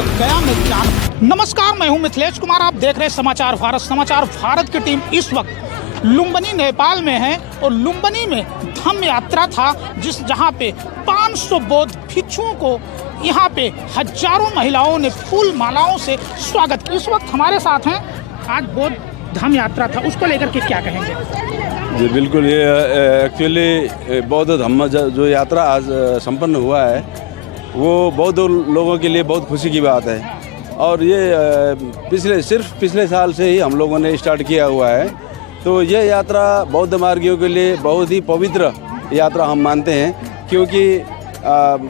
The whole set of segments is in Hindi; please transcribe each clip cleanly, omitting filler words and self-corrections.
बोध गया में जान। नमस्कार, मैं हूं मिथिलेश कुमार। आप देख रहे हैं समाचार भारत। समाचार भारत की टीम इस वक्त लुम्बिनी नेपाल में है और लुम्बिनी में धम्म यात्रा था जहां पे 500 बौद्ध भिक्षुओं को यहाँ पे हजारों महिलाओं ने फूल मालाओं से स्वागत किया। इस वक्त हमारे साथ हैं, आज बौद्ध धम्म यात्रा था, उसको लेकर के क्या कहेंगे? जी बिल्कुल, ये एक्चुअली बौद्ध धम्म जो यात्रा आज संपन्न हुआ है वो बौद्ध लोगों के लिए बहुत खुशी की बात है। और ये पिछले साल से ही हम लोगों ने स्टार्ट किया हुआ है। तो ये यात्रा बौद्ध मार्गियों के लिए बहुत ही पवित्र यात्रा हम मानते हैं, क्योंकि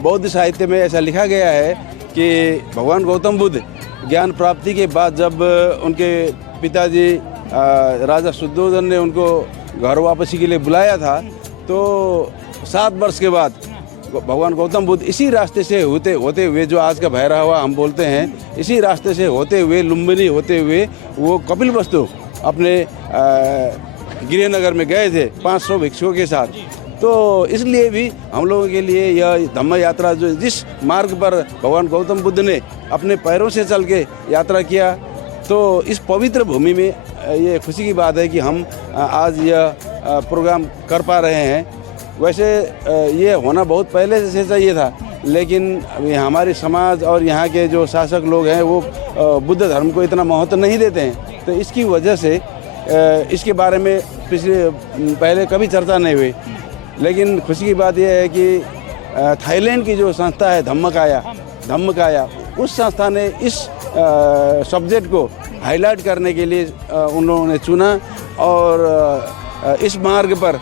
बौद्ध साहित्य में ऐसा लिखा गया है कि भगवान गौतम बुद्ध ज्ञान प्राप्ति के बाद जब उनके पिताजी राजा शुद्धोधन ने उनको घर वापसी के लिए बुलाया था, तो 7 वर्ष के बाद भगवान गौतम बुद्ध इसी रास्ते से होते हुए, जो आज का भैरहवा हम बोलते हैं, इसी रास्ते से होते हुए लुम्बिनी होते हुए वो कपिलवस्तु अपने गृहनगर में गए थे 500 भिक्षुओं के साथ। तो इसलिए भी हम लोगों के लिए यह धम्म यात्रा, जो जिस मार्ग पर भगवान गौतम बुद्ध ने अपने पैरों से चल के यात्रा किया, तो इस पवित्र भूमि में ये खुशी की बात है कि हम आज यह प्रोग्राम कर पा रहे हैं। वैसे ये होना बहुत पहले से चाहिए था, लेकिन हमारे समाज और यहाँ के जो शासक लोग हैं वो बुद्ध धर्म को इतना महत्व नहीं देते हैं। तो इसकी वजह से इसके बारे में पहले कभी चर्चा नहीं हुई। लेकिन खुशी की बात यह है कि थाईलैंड की जो संस्था है धम्मकाया, उस संस्था ने इस सब्जेक्ट को हाईलाइट करने के लिए उन लोगों ने चुना। और इस मार्ग पर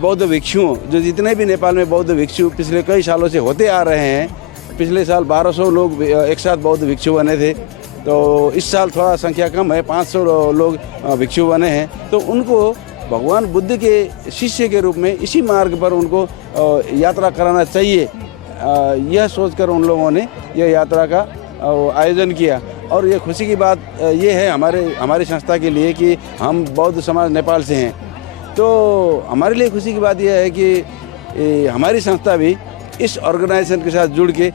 बौद्ध भिक्षुओं, जो जितने भी नेपाल में बौद्ध भिक्षु पिछले कई सालों से होते आ रहे हैं, पिछले साल 1200 लोग एक साथ बौद्ध भिक्षु बने थे, तो इस साल थोड़ा संख्या कम है, 500 लोग भिक्षु बने हैं। तो उनको भगवान बुद्ध के शिष्य के रूप में इसी मार्ग पर उनको यात्रा कराना चाहिए, यह सोचकर उन लोगों ने यह यात्रा का आयोजन किया। और ये खुशी की बात ये है हमारी संस्था के लिए कि हम बौद्ध समाज नेपाल से हैं। तो हमारे लिए खुशी की बात यह है कि हमारी संस्था भी इस ऑर्गेनाइजेशन के साथ जुड़ के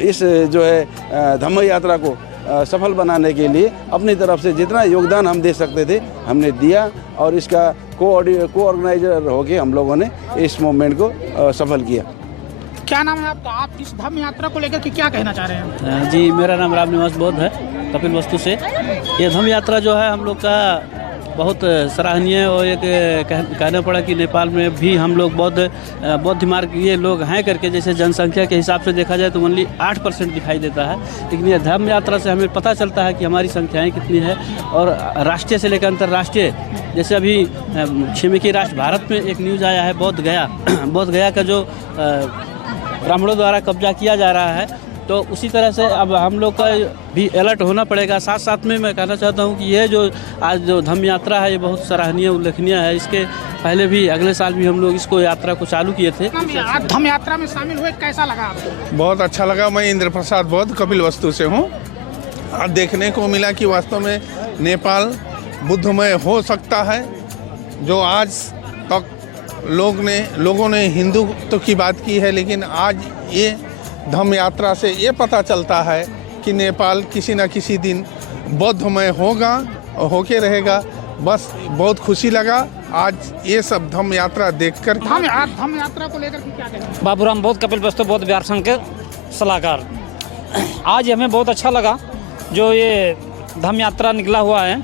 इस जो है धम्म यात्रा को सफल बनाने के लिए अपनी तरफ से जितना योगदान हम दे सकते थे हमने दिया, और इसका को ऑर्गेनाइजर होके हम लोगों ने इस मूवमेंट को सफल किया। क्या नाम है आपका? आप इस धम्म यात्रा को लेकर के क्या कहना चाह रहे हैं? जी, मेरा नाम रामनिवास बौद्ध है, कपिलवस्तु से। ये धम्म यात्रा जो है हम लोग का बहुत सराहनीय, और एक कहना पड़ा कि नेपाल में भी हम लोग बौद्ध मार्ग ये लोग हैं करके, जैसे जनसंख्या के हिसाब से देखा जाए तो ओनली 8% दिखाई देता है, लेकिन ये धम्म यात्रा से हमें पता चलता है कि हमारी संख्याएं कितनी है। और राष्ट्रीय से लेकर अंतर्राष्ट्रीय, जैसे अभी छिमेकी राष्ट्र भारत में एक न्यूज़ आया है, बोध गया का जो ब्राह्मणों द्वारा कब्जा किया जा रहा है, तो उसी तरह से अब हम लोग का भी अलर्ट होना पड़ेगा। साथ साथ में मैं कहना चाहता हूं कि ये जो आज जो धम्म यात्रा है ये बहुत सराहनीय, उल्लेखनीय है। इसके पहले भी अगले साल भी हम लोग इसको यात्रा को चालू किए थे। आज धम्म यात्रा में शामिल हुए, कैसा लगा आपको? बहुत अच्छा लगा। मैं इंद्र प्रसाद बौद्ध कपिलवस्तु से हूँ। देखने को मिला कि वास्तव में नेपाल बुद्धमय हो सकता है। जो आज तक लोगों ने हिंदुत्व की बात की है, लेकिन आज ये धम्म यात्रा से ये पता चलता है कि नेपाल किसी न किसी दिन बौद्धमय होगा और होके रहेगा। बस बहुत खुशी लगा आज ये सब धम्म यात्रा देखकर। धम्म यात्रा को लेकर क्या कहें? बाबूराम बौद्ध कपिलवस्तु बौद्ध विहार संघ के सलाहकार। आज हमें बहुत अच्छा लगा जो ये धम्म यात्रा निकला हुआ है,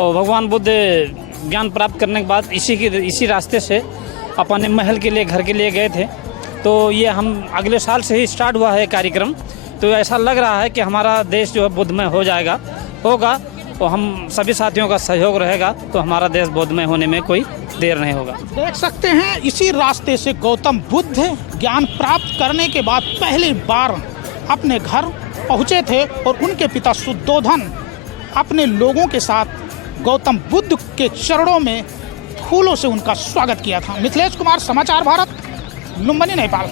और भगवान बुद्ध ज्ञान प्राप्त करने के बाद इसी रास्ते से अपने महल के लिए, घर के लिए गए थे। तो ये हम अगले साल से ही स्टार्ट हुआ है कार्यक्रम। तो ऐसा लग रहा है कि हमारा देश जो है बुद्धमय होगा, तो हम सभी साथियों का सहयोग रहेगा तो हमारा देश बुद्धमय होने में कोई देर नहीं होगा। देख सकते हैं, इसी रास्ते से गौतम बुद्ध ज्ञान प्राप्त करने के बाद पहली बार अपने घर पहुँचे थे, और उनके पिता शुद्धोधन अपने लोगों के साथ गौतम बुद्ध के चरणों में फूलों से उनका स्वागत किया था। मिथिलेश कुमार, समाचार भारत, लुम्बिनी नेपाल।